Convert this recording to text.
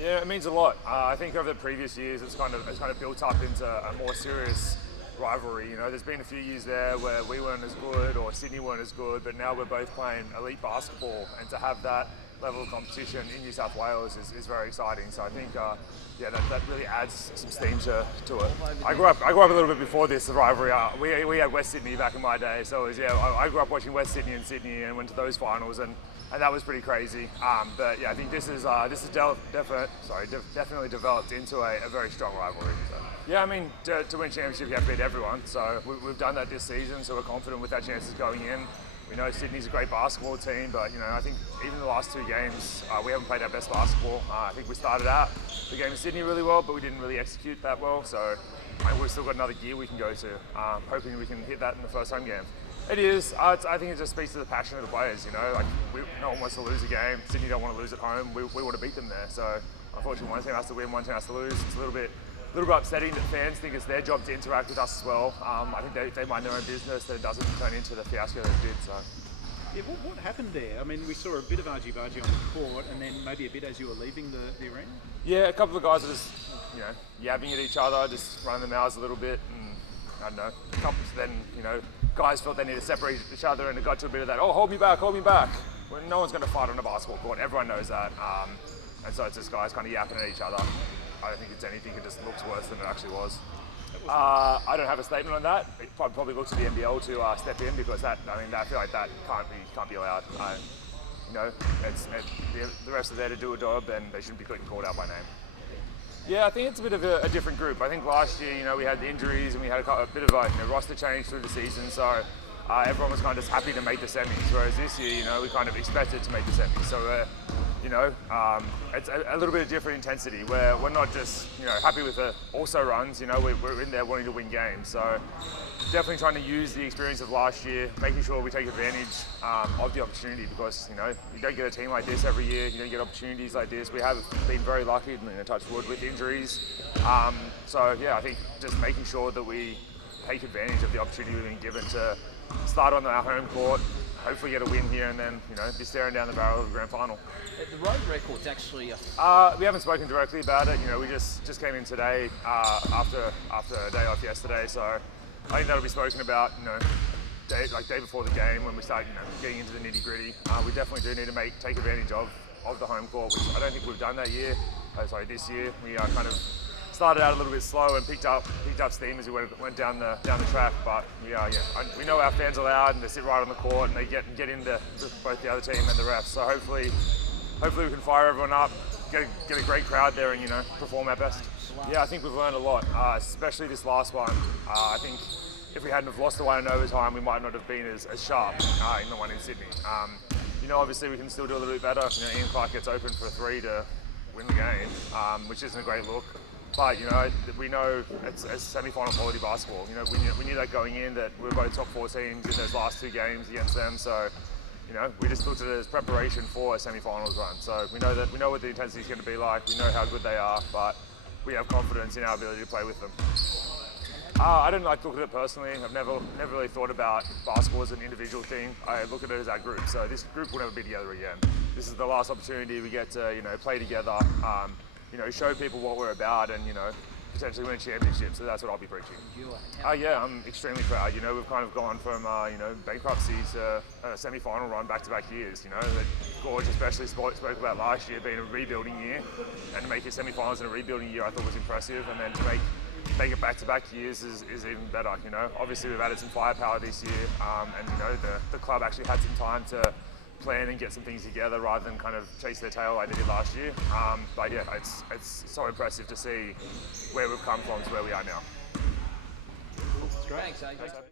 Yeah, it means a lot. I think over the previous years, it's kind of built up into a more serious rivalry. You know, there's been a few years there where we weren't as good or Sydney weren't as good, but now we're both playing elite basketball, and to have that level of competition in New South Wales is very exciting. So I think, yeah, that really adds some steam to it. I grew up a little bit before this rivalry. We had West Sydney back in my day, so it was, yeah, I grew up watching West Sydney and Sydney and went to those finals, and that was pretty crazy. But yeah, I think this is definitely developed into a very strong rivalry. So. Yeah, I mean, to win championship, you have to beat everyone. So we've done that this season, so we're confident with our chances going in. We know Sydney's a great basketball team, but you know, I think even the last 2 games, we haven't played our best basketball. I think we started out the game in Sydney really well, but we didn't really execute that well. So we've still got another gear we can go to, hoping we can hit that in the first home game. It is. I think it just speaks to the passion of the players. You know, like no one wants to lose a game. Sydney don't want to lose at home. We want to beat them there. So unfortunately, one team has to win, one team has to lose. It's a little bit upsetting that fans think it's their job to interact with us as well. I think they mind their own business, that it doesn't turn into the fiasco that it did. So. Yeah, what happened there? I mean, we saw a bit of argy-bargy on the court, and then maybe a bit as you were leaving the arena? Yeah, a couple of guys are just, you know, yabbing at each other, just running their mouths a little bit, and I don't know, then, you know, guys felt they needed to separate each other, and it got to a bit of that, oh, hold me back. Well, no one's going to fight on a basketball court, everyone knows that. And so it's just guys kind of yapping at each other. I don't think it's anything, it just looks worse than it actually was. I don't have a statement on that. It probably looks to the NBL to step in, because I feel like that can't be allowed. You know, the refs are there to do a job, and they shouldn't be getting called out by name. Yeah, I think it's a bit of a different group. I think last year, you know, we had the injuries and we had a bit of a roster change through the season, so everyone was kind of just happy to make the semis. Whereas this year, you know, we kind of expected to make the semis. So, you know, it's a little bit of different intensity where we're not just, you know, happy with the also runs. You know, we're in there wanting to win games. So definitely trying to use the experience of last year, making sure we take advantage of the opportunity, because, you know, you don't get a team like this every year. You don't get opportunities like this. We have been very lucky, you know, touch wood, with injuries. So yeah, I think just making sure that we take advantage of the opportunity we've been given to start on our home court, hopefully get a win here, and then, you know, be staring down the barrel of the grand final. The road record's actually... we haven't spoken directly about it. You know, we just came in today after a day off yesterday, so I think that'll be spoken about, you know, day before the game, when we start, you know, getting into the nitty gritty. We definitely do need to take advantage of the home court, which I don't think we've done that this year. We kind of started out a little bit slow and picked up steam as we went down the track. But we know our fans are loud, and they sit right on the court, and they get into both the other team and the refs. So hopefully we can fire everyone up, get a great crowd there, and, you know, perform our best. Yeah, I think we've learned a lot, especially this last one. I think if we hadn't have lost the one in overtime, we might not have been as sharp in the one in Sydney. You know, obviously we can still do a little bit better. You know, Ian Clark gets open for a 3 to win the game, which isn't a great look. But, you know, we know it's semi-final quality basketball. You know, we knew that going in, that we were both top 4 teams in those last 2 games against them. So, you know, we just looked at it as preparation for a semi-finals run. So we know what the intensity is going to be like. We know how good they are, but we have confidence in our ability to play with them. I don't like to look at it personally. I've never really thought about basketball as an individual thing. I look at it as our group. So this group will never be together again. This is the last opportunity we get to, you know, play together. You know, show people what we're about, and, you know, potentially win a championship. So that's what I'll be preaching. Yeah, I'm extremely proud. You know, we've kind of gone from, you know, bankruptcy to a semi-final run back-to-back years. You know, that Gorge especially spoke about last year being a rebuilding year, and to make it semi-finals in a rebuilding year I thought was impressive, and then to make it back-to-back years is even better. You know, obviously we've added some firepower this year, and, you know, the club actually had some time to plan and get some things together rather than kind of chase their tail like they did last year. But yeah, it's so impressive to see where we've come from to where we are now. Thanks, AJ.